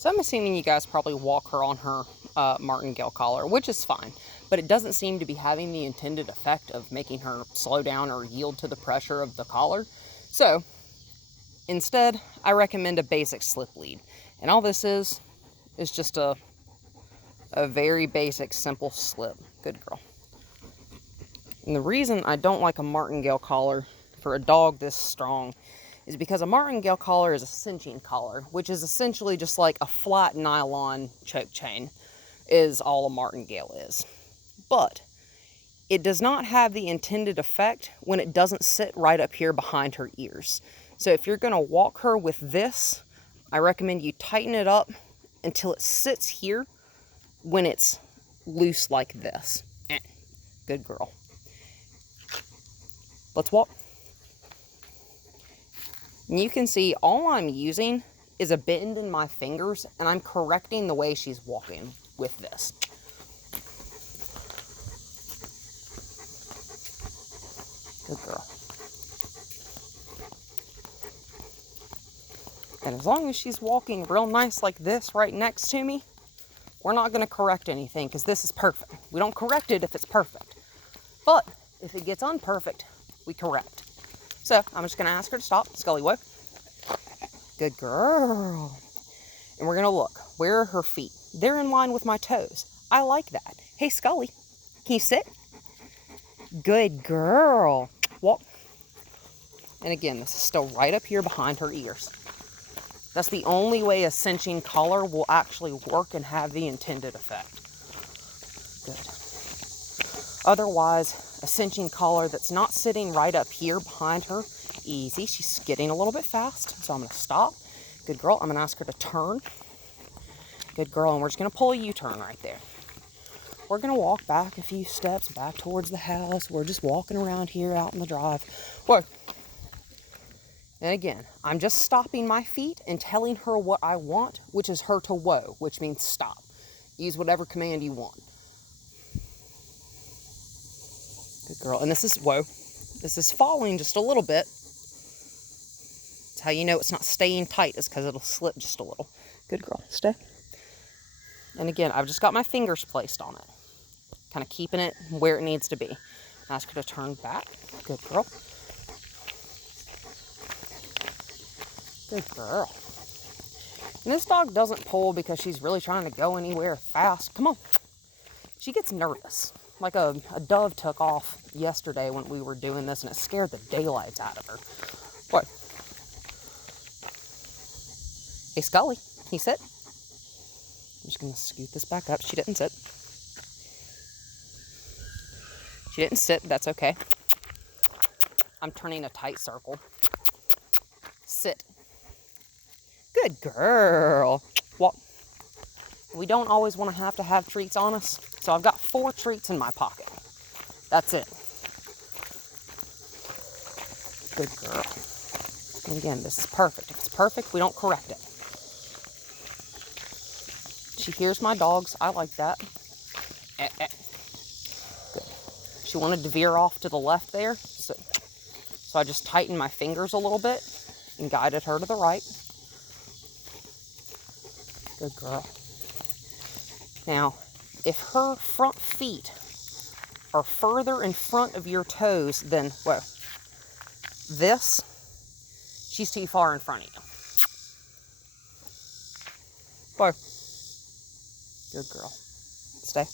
So I'm assuming you guys probably walk her on her martingale collar, which is fine, but it doesn't seem to be having the intended effect of making her slow down or yield to the pressure of the collar. So instead, I recommend a basic slip lead. And all this is just a very basic, simple slip. Good girl. And the reason I don't like a martingale collar for a dog this strong is because a martingale collar is a cinching collar, which is essentially just like a flat nylon choke chain is all a martingale is. But it does not have the intended effect when it doesn't sit right up here behind her ears. So if you're going to walk her with this, I recommend you tighten it up until it sits here when it's loose like this. Good girl. Let's walk. And you can see all I'm using is a bend in my fingers, and I'm correcting the way she's walking with this. Good girl. And as long as she's walking real nice like this right next to me, we're not going to correct anything because this is perfect. We don't correct it if it's perfect. But if it gets unperfect, we correct. So I'm just going to ask her to stop. Scully, whoa. Good girl. And we're going to look. Where are her feet? They're in line with my toes. I like that. Hey, Scully, can you sit? Good girl. Walk. And again, this is still right up here behind her ears. That's the only way a cinching collar will actually work and have the intended effect. Good. Otherwise, a cinching collar that's not sitting right up here behind her, easy. She's getting a little bit fast, so I'm going to stop. Good girl. I'm going to ask her to turn. Good girl. And we're just going to pull a U-turn right there. We're going to walk back a few steps back towards the house. We're just walking around here out in the drive. Whoa. And again, I'm just stopping my feet and telling her what I want, which is her to whoa, which means stop. Use whatever command you want. Good girl. And this is whoa. This is falling just a little bit. That's how you know it's not staying tight, is because it'll slip just a little. Good girl. Stay. And again, I've just got my fingers placed on it. Kind of keeping it where it needs to be. Ask her to turn back. Good girl. Good girl. And this dog doesn't pull because she's really trying to go anywhere fast. Come on. She gets nervous. Like a dove took off yesterday when we were doing this, and it scared the daylights out of her. What? Hey, Scully, can you sit? I'm just going to scoot this back up. She didn't sit. She didn't sit. That's okay. I'm turning a tight circle. Sit. Good girl. Walk. We don't always want to have treats on us, so I've got 4 treats in my pocket. That's it. Good girl. And again, this is perfect. If it's perfect, we don't correct it. She hears my dogs. I like that. Good. She wanted to veer off to the left there, so I just tightened my fingers a little bit and guided her to the right. Good girl. Now, if her front feet are further in front of your toes than, well, this, she's too far in front of you. Whoa. Good girl. Stay.